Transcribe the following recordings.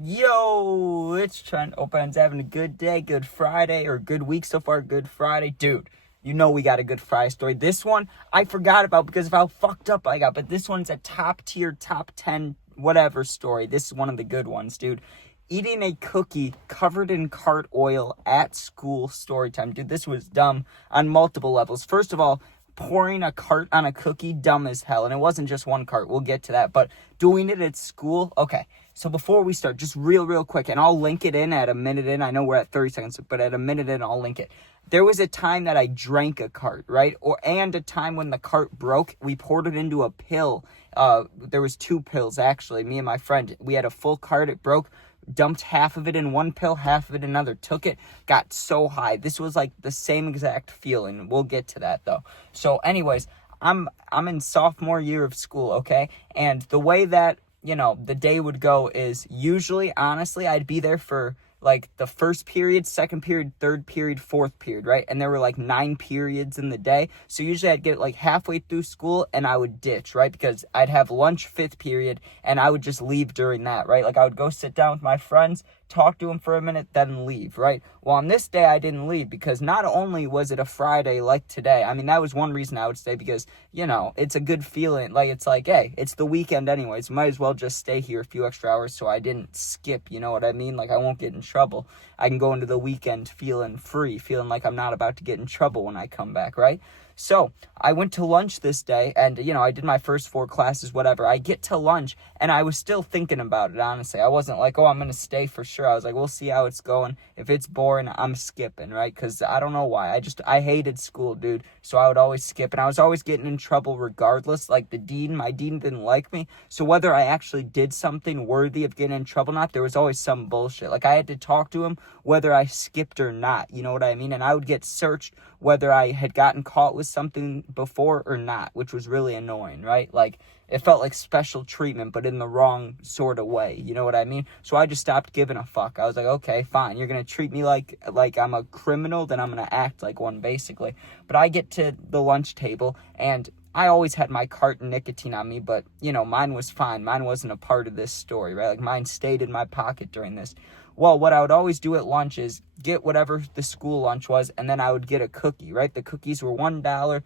Yo, it's Trent. Hope everyone's having a good day, good Friday, or good week so far. Good Friday. Dude, you know we got a good Friday story. This one I forgot about because of how fucked up I got, but this one's a top tier, top 10, whatever story. This is one of the good ones, dude. Eating a cookie covered in cart oil at school story time. Dude, this was dumb on multiple levels. First of all, pouring a cart on a cookie, dumb as hell. And it wasn't just one cart. We'll get to that. But doing it at school, okay. So before we start, just real quick, and I'll link it in at a minute in. I know we're at 30 seconds, but at a minute in, I'll link it. There was a time that I drank a cart, right? And a time when the cart broke, we poured it into a pill. There was 2 pills, actually. Me and my friend, we had a full cart. It broke. Dumped half of it in one pill, half of it in another, took it, got so high. This was like the same exact feeling. We'll get to that though. So anyways, I'm in sophomore year of school, okay? And the way that, the day would go is usually, honestly, I'd be there for like the first period, second period, third period, fourth period, right? And there were like 9 periods in the day. So usually I'd get like halfway through school and I would ditch, right? Because I'd have lunch 5th period and I would just leave during that, right? Like I would go sit down with my friends, talk to them for a minute, then leave, right? Well, on this day, I didn't leave because not only was it a Friday like today, I mean, that was one reason I would stay because, it's a good feeling. Like, it's like, hey, it's the weekend anyways. Might as well just stay here a few extra hours so I didn't skip, you know what I mean? Like, I won't get in trouble. I can go into the weekend feeling free, feeling like I'm not about to get in trouble when I come back, right? So I went to lunch this day and, I did my first 4 classes, whatever. I get to lunch and I was still thinking about it, honestly. I wasn't like, oh, I'm going to stay for sure. I was like, we'll see how it's going. If it's boring, I'm skipping, right? Because I don't know why. I hated school, dude. So I would always skip and I was always getting in trouble regardless. Like my dean didn't like me. So whether I actually did something worthy of getting in trouble or not, there was always some bullshit. Like I had to talk to him whether I skipped or not. You know what I mean? And I would get searched whether I had gotten caught with something before or not, which was really annoying, right? Like, it felt like special treatment, but in the wrong sort of way, you know what I mean? So I just stopped giving a fuck. I was like, okay, fine, you're gonna treat me like I'm a criminal, then I'm gonna act like one, basically. But I get to the lunch table, and I always had my cart and nicotine on me, but, mine was fine. Mine wasn't a part of this story, right? Like, mine stayed in my pocket during this. Well, what I would always do at lunch is get whatever the school lunch was, and then I would get a cookie, right? The cookies were $1.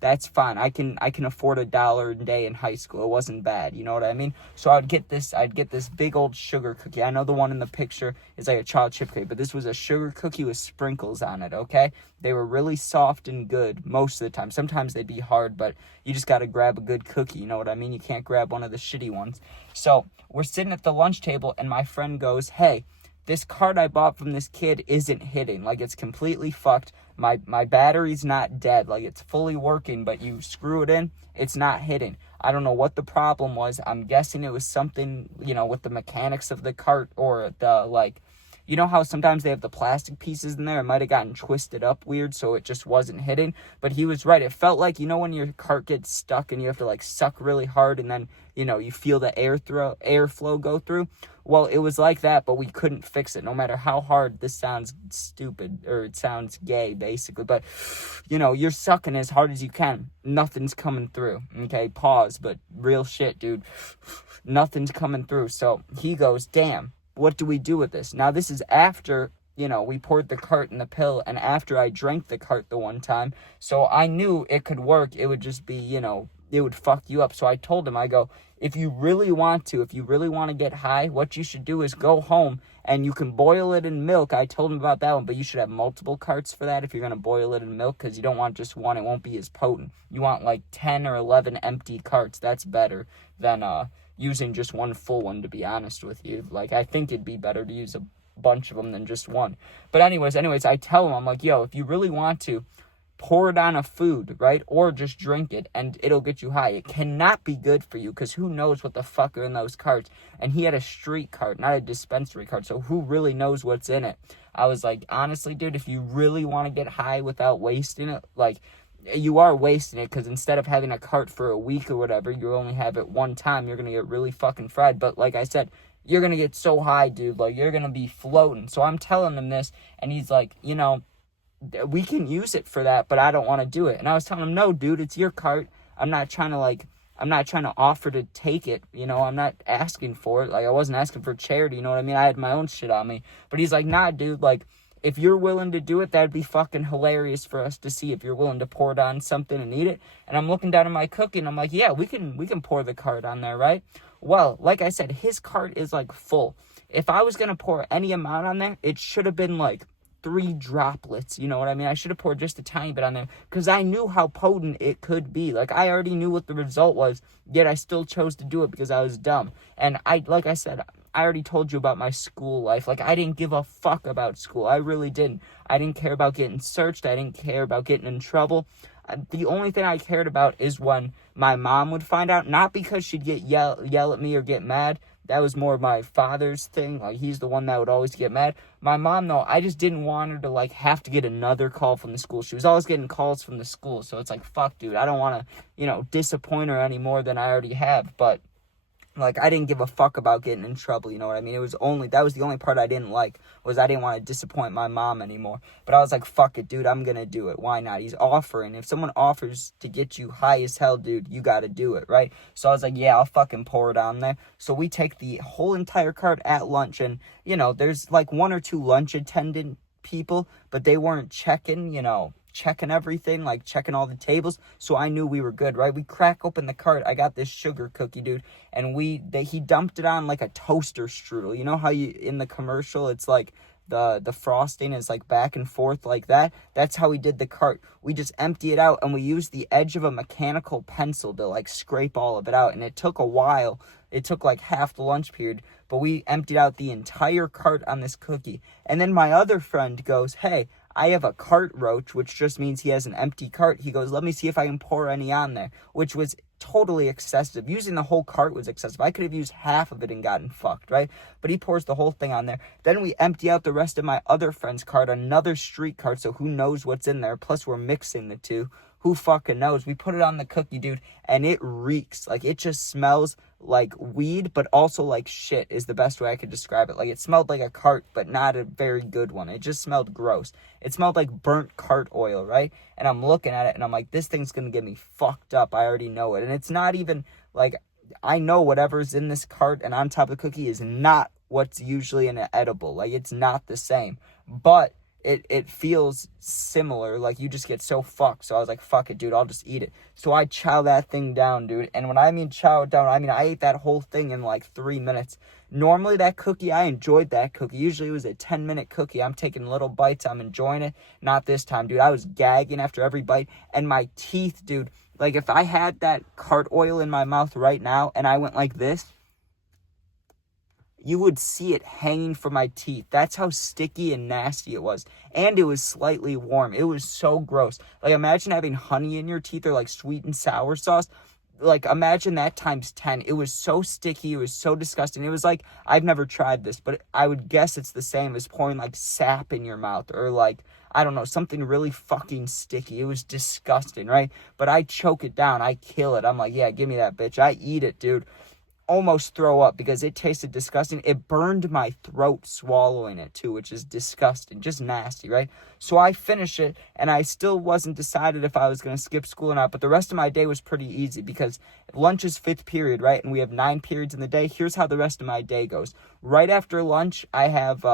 That's fine. I can afford $1 a day in high school. It wasn't bad, you know what I mean? So I'd get this big old sugar cookie. I know the one in the picture is like a chocolate chip cookie, but this was a sugar cookie with sprinkles on it, okay? They were really soft and good most of the time. Sometimes they'd be hard, but you just got to grab a good cookie, you know what I mean? You can't grab one of the shitty ones. So we're sitting at the lunch table, and my friend goes, hey, this card I bought from this kid isn't hitting. Like, it's completely fucked. My battery's not dead. Like, it's fully working, but you screw it in, it's not hitting. I don't know what the problem was. I'm guessing it was something, with the mechanics of the cart or the, like, you know how sometimes they have the plastic pieces in there? It might have gotten twisted up weird, so it just wasn't hitting. But he was right. It felt like, when your cart gets stuck and you have to, like, suck really hard and then, you feel the airflow go through? Well, it was like that, but we couldn't fix it. No matter how hard, this sounds stupid, or it sounds gay, basically. But, you're sucking as hard as you can. Nothing's coming through. Okay, pause, but real shit, dude. Nothing's coming through. So he goes, damn. What do we do with this? Now, this is after, we poured the cart in the pill and after I drank the cart the one time. So I knew it could work. It would just be, it would fuck you up. So I told him, I go, if you really want to get high, what you should do is go home and you can boil it in milk. I told him about that one, but you should have multiple carts for that if you're going to boil it in milk because you don't want just one. It won't be as potent. You want like 10 or 11 empty carts. That's better than, using just one full one, to be honest with you. Like, I think it'd be better to use a bunch of them than just one. But anyways, I tell him, I'm like, yo, if you really want to, pour it on a food, right? Or just drink it, and it'll get you high. It cannot be good for you, because who knows what the fuck are in those carts? And he had a street cart, not a dispensary cart, so who really knows what's in it? I was like, honestly, dude, if you really want to get high without wasting it, like, you are wasting it, because instead of having a cart for a week or whatever, you only have it one time, you're going to get really fucking fried. But like I said, you're going to get so high, dude, like, you're going to be floating. So I'm telling him this, and he's like, we can use it for that, but I don't want to do it. And I was telling him, no, dude, it's your cart. I'm not trying to, like, I'm not trying to offer to take it, you know, I'm not asking for it. Like, I wasn't asking for charity, you know what I mean? I had my own shit on me. But he's like, nah, dude, like, if you're willing to do it, that'd be fucking hilarious for us to see if you're willing to pour it on something and eat it. And I'm looking down at my cookie and I'm like, yeah, we can pour the cart on there, right? Well, like I said, his cart is like full. If I was going to pour any amount on there, it should have been like 3 droplets, you know what I mean? I should have poured just a tiny bit on there because I knew how potent it could be. Like, I already knew what the result was, yet I still chose to do it because I was dumb. And like I said, I already told you about my school life. Like, I didn't give a fuck about school. I really didn't. I didn't care about getting searched. I didn't care about getting in trouble. The only thing I cared about is when my mom would find out, not because she'd yell at me or get mad. That was more my father's thing. Like, he's the one that would always get mad. My mom, though, I just didn't want her to, like, have to get another call from the school. She was always getting calls from the school. So it's like, fuck, dude, I don't want to, you know, disappoint her any more than I already have. But, like, I didn't give a fuck about getting in trouble, you know what I mean? That was the only part I didn't like, was I didn't want to disappoint my mom anymore. But I was like, fuck it, dude, I'm gonna do it. Why not? He's offering. If someone offers to get you high as hell, dude, you gotta do it, right? So I was like, yeah, I'll fucking pour it on there. So we take the whole entire cart at lunch, and, you know, there's like 1 or 2 lunch attendant people, but they weren't checking everything, like checking all the tables, so I knew we were good, right? We crack open the cart. I got this sugar cookie, dude, and he dumped it on like a toaster strudel. You know how in the commercial, it's like the frosting is like back and forth like that? That's how we did the cart. We just empty it out, and we used the edge of a mechanical pencil to like scrape all of it out, and it took a while. It took like half the lunch period, but we emptied out the entire cart on this cookie. And then my other friend goes, hey, I have a cart roach, which just means he has an empty cart. He goes, let me see if I can pour any on there, which was totally excessive. Using the whole cart was excessive. I could have used half of it and gotten fucked, right? But he pours the whole thing on there. Then we empty out the rest of my other friend's cart, another street cart, so who knows what's in there. Plus, we're mixing the two. Who fucking knows? We put it on the cookie, dude, and it reeks. Like, it just smells like weed, but also like shit is the best way I could describe it. Like, it smelled like a cart, but not a very good one. It just smelled gross. It smelled like burnt cart oil, right? And I'm looking at it, and I'm like, this thing's gonna get me fucked up. I already know it. And it's not even, like, I know whatever's in this cart and on top of the cookie is not what's usually in an edible. Like, it's not the same. But it feels similar. Like, you just get so fucked. So I was like, fuck it, dude, I'll just eat it. So I chow that thing down, dude. And when I mean chow it down, I mean I ate that whole thing in like 3 minutes. Normally that cookie, I enjoyed that cookie. Usually it was a 10-minute cookie. I'm taking little bites. I'm enjoying it. Not this time, dude. I was gagging after every bite. And my teeth, dude, like, if I had that cart oil in my mouth right now and I went like this, you would see it hanging from my teeth. That's how sticky and nasty it was. And it was slightly warm. It was so gross. Like, imagine having honey in your teeth, or like sweet and sour sauce. Like, imagine that times 10. It was so sticky. It was so disgusting. It was like, I've never tried this, but I would guess it's the same as pouring like sap in your mouth, or like, I don't know, something really fucking sticky. It was disgusting, right? But I choke it down. I kill it. I'm like, yeah, give me that bitch. I eat it, dude. Almost throw up because it tasted disgusting. It burned my throat swallowing it too, which is disgusting, just nasty, right? So I finished it, and I still wasn't decided if I was going to skip school or not, but the rest of my day was pretty easy because lunch is 5th period, right? And we have 9 periods in the day. Here's how the rest of my day goes. Right after lunch, I have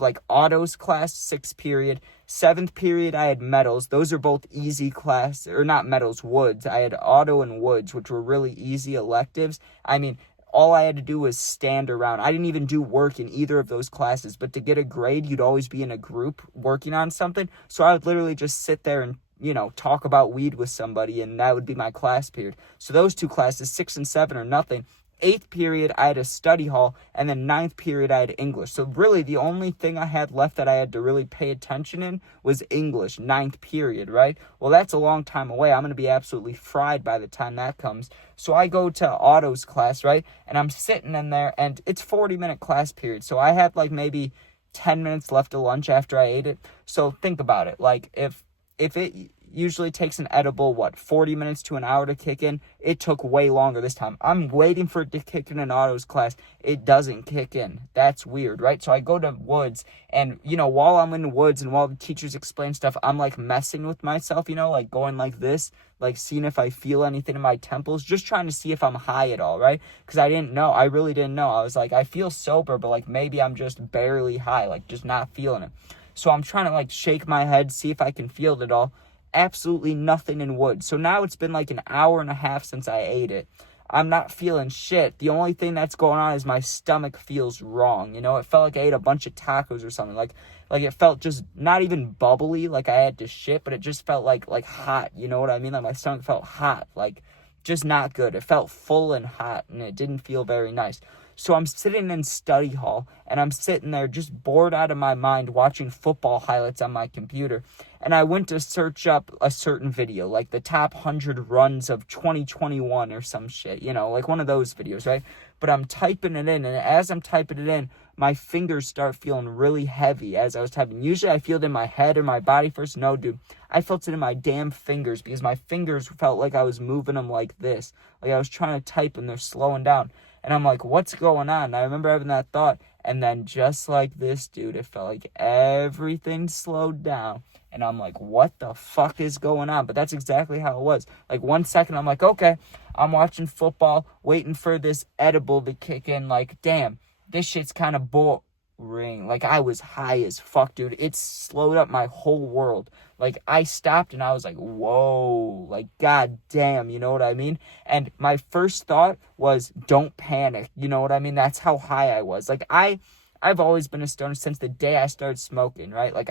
like autos class, 6th period. 7th period, I had metals. Those are both easy class, or not metals, woods. I had auto and woods, which were really easy electives. I mean, all I had to do was stand around. I didn't even do work in either of those classes, but to get a grade, you'd always be in a group working on something. So I would literally just sit there and, you know, talk about weed with somebody, and that would be my class period. So those 2 classes, 6 and 7, are nothing. 8th period, I had a study hall, and then 9th period, I had English. So really, the only thing I had left that I had to really pay attention in was English, 9th period, right? Well, that's a long time away. I'm going to be absolutely fried by the time that comes. So I go to autos class, right? And I'm sitting in there, and it's 40-minute class period. So I had like maybe 10 minutes left of lunch after I ate it. So think about it. Like, if it, usually takes an edible, 40 minutes to an hour to kick in. It took way longer this time. I'm waiting for it to kick in an autos class. It doesn't kick in. That's weird, right? So I go to Woods, and, while I'm in Woods and while the teachers explain stuff, I'm, like, messing with myself, like, going like this, like, seeing if I feel anything in my temples, just trying to see if I'm high at all, right? Because I didn't know. I really didn't know. I was like, I feel sober, but, like, maybe I'm just barely high, like, just not feeling it. So I'm trying to, like, shake my head, see if I can feel it at all. Absolutely nothing in Woods. So now it's been, like, an hour and a half since I ate it. I'm not feeling shit. The only thing that's going on is my stomach feels wrong. It felt like I ate a bunch of tacos or something. Like it felt just not even bubbly, like I had to shit, but it just felt like hot. You know what I mean? Like my stomach felt hot, like just not good. It felt full and hot, and it didn't feel very nice. So I'm sitting in study hall, and I'm sitting there just bored out of my mind watching football highlights on my computer. And I went to search up a certain video, like the top 100 runs of 2021 or some shit, like one of those videos, right? But I'm typing it in, and as I'm typing it in, my fingers start feeling really heavy as I was typing. Usually I feel it in my head or my body first. No, dude, I felt it in my damn fingers because my fingers felt like I was moving them like this. Like I was trying to type and they're slowing down. And I'm like, what's going on? And I remember having that thought. And then just like this, dude, it felt like everything slowed down. And I'm like, what the fuck is going on? But that's exactly how it was. Like 1 second, I'm like, okay, I'm watching football, waiting for this edible to kick in. Like, damn, this shit's kind of boring. Like, I was high as fuck, dude. It slowed up my whole world. Like, I stopped and I was like, whoa, like, god damn, you know what I mean? And my first thought was, don't panic, you know what I mean? That's how high I was. Like, I've always been a stoner since the day I started smoking, right? Like,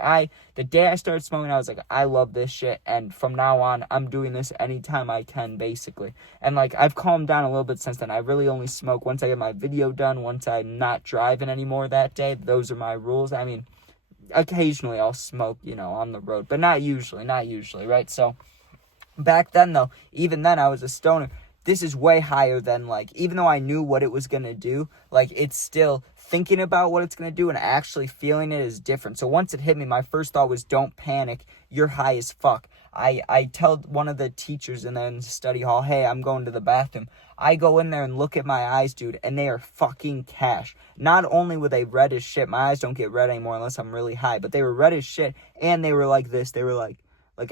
the day I started smoking, I was like, I love this shit, and from now on, I'm doing this anytime I can, basically. And, like, I've calmed down a little bit since then. I really only smoke once I get my video done, once I'm not driving anymore that day. Those are my rules. I mean, occasionally I'll smoke, on the road, but not usually, right? So, back then, though, even then, I was a stoner. This is way higher than, like, even though I knew what it was going to do, like, it's still thinking about what it's going to do and actually feeling it is different. So once it hit me, my first thought was, don't panic. You're high as fuck. I tell one of the teachers in the study hall, hey, I'm going to the bathroom. I go in there and look at my eyes, dude, and they are fucking cash. Not only were they red as shit, my eyes don't get red anymore unless I'm really high, but they were red as shit, and they were like this. They were like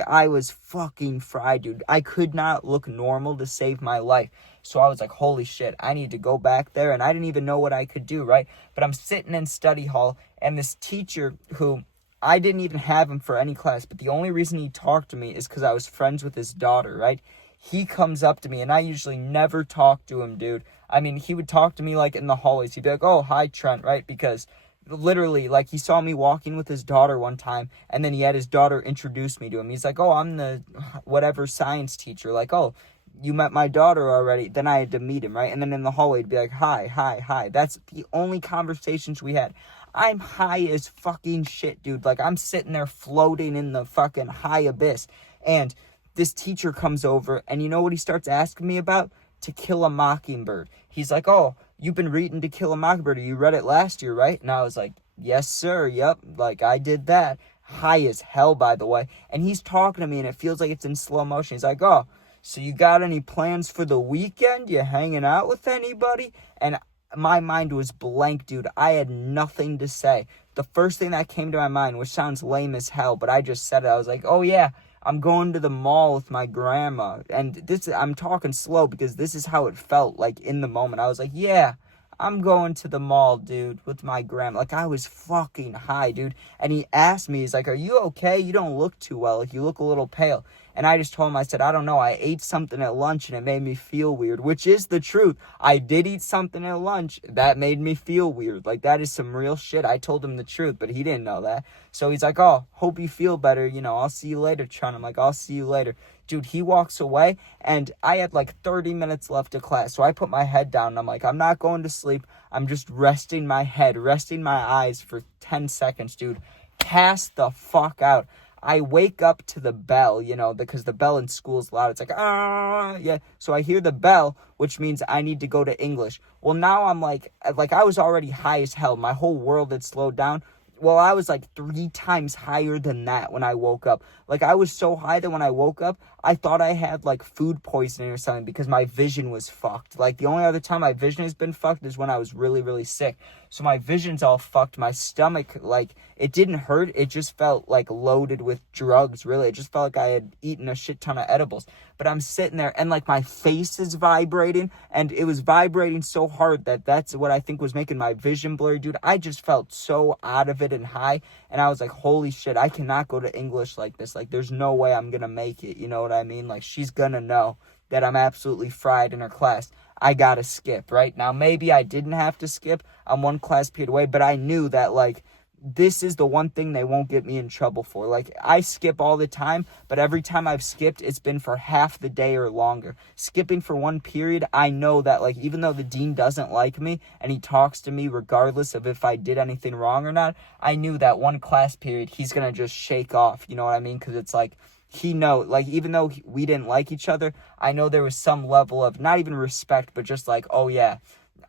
I was fucking fried, dude. I could not look normal to save my life. So I was like, holy shit, I need to go back there. And I didn't even know what I could do, right? But I'm sitting in study hall, and this teacher who I didn't even have him for any class, but the only reason he talked to me is because I was friends with his daughter, right? He comes up to me, and I usually never talk to him, dude. I mean, he would talk to me, like, in the hallways. He'd be like, oh, hi, Trent, right? Because literally, like, he saw me walking with his daughter one time, and then he had his daughter introduce me to him. He's like, oh, I'm the whatever science teacher. Like, oh, you met my daughter already. Then I had to meet him, right? And then in the hallway, he'd be like, hi. That's the only conversations we had. I'm high as fucking shit, dude. Like, I'm sitting there floating in the fucking high abyss. And this teacher comes over, and you know what he starts asking me about? To Kill a Mockingbird. He's like, oh, you've been reading To Kill a Mockingbird. You read it last year, right? And I was like, yes, sir. Yep. Like, I did that. High as hell, by the way. And he's talking to me, and it feels like it's in slow motion. He's like, oh, so you got any plans for the weekend? You hanging out with anybody? And my mind was blank, dude. I had nothing to say. The first thing that came to my mind, which sounds lame as hell, but I just said it. I was like, oh, yeah, I'm going to the mall with my grandma. And I'm talking slow because this is how it felt, like, in the moment. I was like, yeah, I'm going to the mall, dude, with my grandma. Like, I was fucking high, dude. And he asked me, he's like, are you okay? You don't look too well. Like, you look a little pale. And I just told him, I said, I don't know. I ate something at lunch and it made me feel weird, which is the truth. I did eat something at lunch that made me feel weird. Like, that is some real shit. I told him the truth, but he didn't know that. So he's like, oh, hope you feel better. I'll see you later, Chun. I'm like, I'll see you later. Dude, he walks away, and I had like 30 minutes left of class. So I put my head down, and I'm like, I'm not going to sleep. I'm just resting my head, resting my eyes for 10 seconds, dude. Pass the fuck out. I wake up to the bell, because the bell in school is loud. It's like, yeah. So I hear the bell, which means I need to go to English. Well, now I'm like I was already high as hell. My whole world had slowed down. well, I was like 3 times higher than that when I woke up. Like, I was so high that when I woke up, I thought I had like food poisoning or something because my vision was fucked. Like, the only other time my vision has been fucked is when I was really, really sick. So my vision's all fucked. My stomach, like, it didn't hurt. It just felt like loaded with drugs, really. It just felt like I had eaten a shit ton of edibles. But I'm sitting there and like my face is vibrating, and it was vibrating so hard that that's what I think was making my vision blurry, dude. I just felt so out of it and high, and I was like, holy shit, I cannot go to English like this. Like, there's no way I'm gonna make it, you know what I mean? Like, she's gonna know that I'm absolutely fried in her class. I gotta skip, right? Now, maybe I didn't have to skip. I'm 1 class period away, but I knew that, like, this is the one thing they won't get me in trouble for. Like, I skip all the time, but every time I've skipped, it's been for half the day or longer. Skipping for 1 period, I know that, like, even though the dean doesn't like me and he talks to me regardless of if I did anything wrong or not, I knew that 1 class period he's gonna just shake off, you know what I mean? Because it's like, he know, like, even though we didn't like each other, I know there was some level of not even respect, but just like, oh yeah,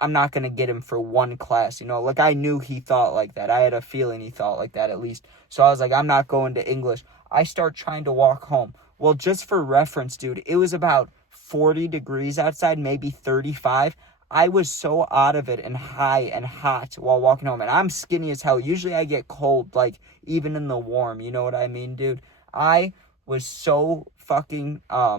I'm not going to get him for 1 class, you know? Like, I knew he thought like that. I had a feeling he thought like that at least. So I was like, I'm not going to English. I start trying to walk home. Well, just for reference, dude, it was about 40 degrees outside, maybe 35. I was so out of it and high and hot while walking home. And I'm skinny as hell. Usually I get cold, like, even in the warm. You know what I mean, dude? I was so fucking, I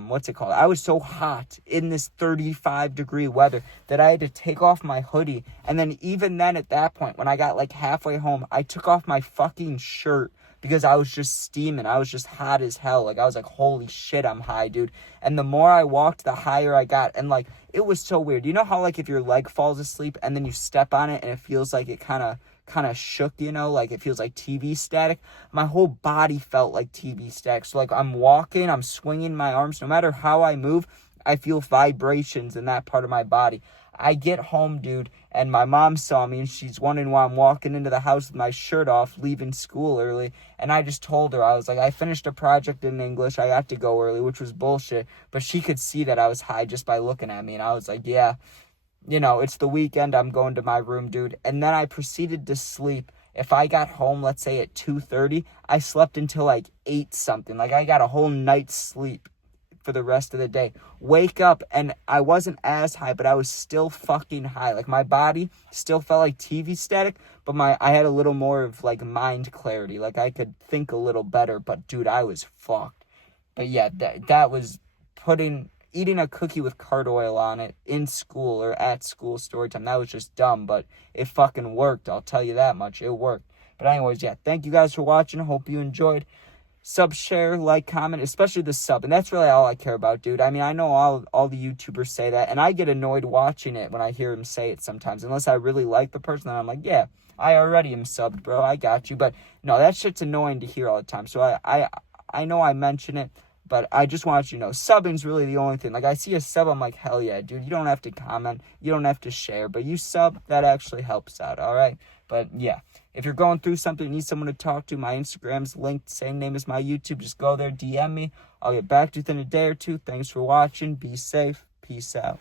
was so hot in this 35-degree weather that I had to take off my hoodie. And then even then, at that point, when I got like halfway home, I took off my fucking shirt because I was just steaming. I was just hot as hell. Like, I was like, holy shit, I'm high, dude. And the more I walked, the higher I got. And like, it was so weird. You know how, like, if your leg falls asleep and then you step on it and it feels like it kind of shook, you know, like it feels like TV static? My whole body felt like TV static. So like, I'm walking, I'm swinging my arms, no matter how I move, I feel vibrations in that part of my body. I get home, dude, and my mom saw me, and she's wondering why I'm walking into the house with my shirt off, leaving school early. And I just told her, I was like, I finished a project in English, I got to go early, which was bullshit. But she could see that I was high just by looking at me, and I was like, yeah, you know, it's the weekend, I'm going to my room, dude. And then I proceeded to sleep. If I got home, let's say at 2:30, I slept until like 8 something. Like, I got a whole night's sleep for the rest of the day. Wake up, and I wasn't as high, but I was still fucking high. Like, my body still felt like TV static, but I had a little more of like mind clarity. Like, I could think a little better, but dude, I was fucked. But yeah, that was eating a cookie with cart oil on it in school or at school story time. That was just dumb, but it fucking worked. I'll tell you that much. It worked. But anyways, yeah, thank you guys for watching. Hope you enjoyed. Sub, share, like, comment, especially the sub. And that's really all I care about, dude. I mean, I know all the YouTubers say that, and I get annoyed watching it when I hear them say it sometimes. Unless I really like the person, then I'm like, yeah, I already am subbed, bro. I got you. But no, that shit's annoying to hear all the time. So I know I mention it, but I just want you to know, subbing's really the only thing. Like, I see a sub, I'm like, hell yeah, dude. You don't have to comment. You don't have to share. But you sub, that actually helps out, all right? But, yeah. If you're going through something, need someone to talk to, my Instagram's linked, same name as my YouTube. Just go there, DM me. I'll get back to you within a day or two. Thanks for watching. Be safe. Peace out.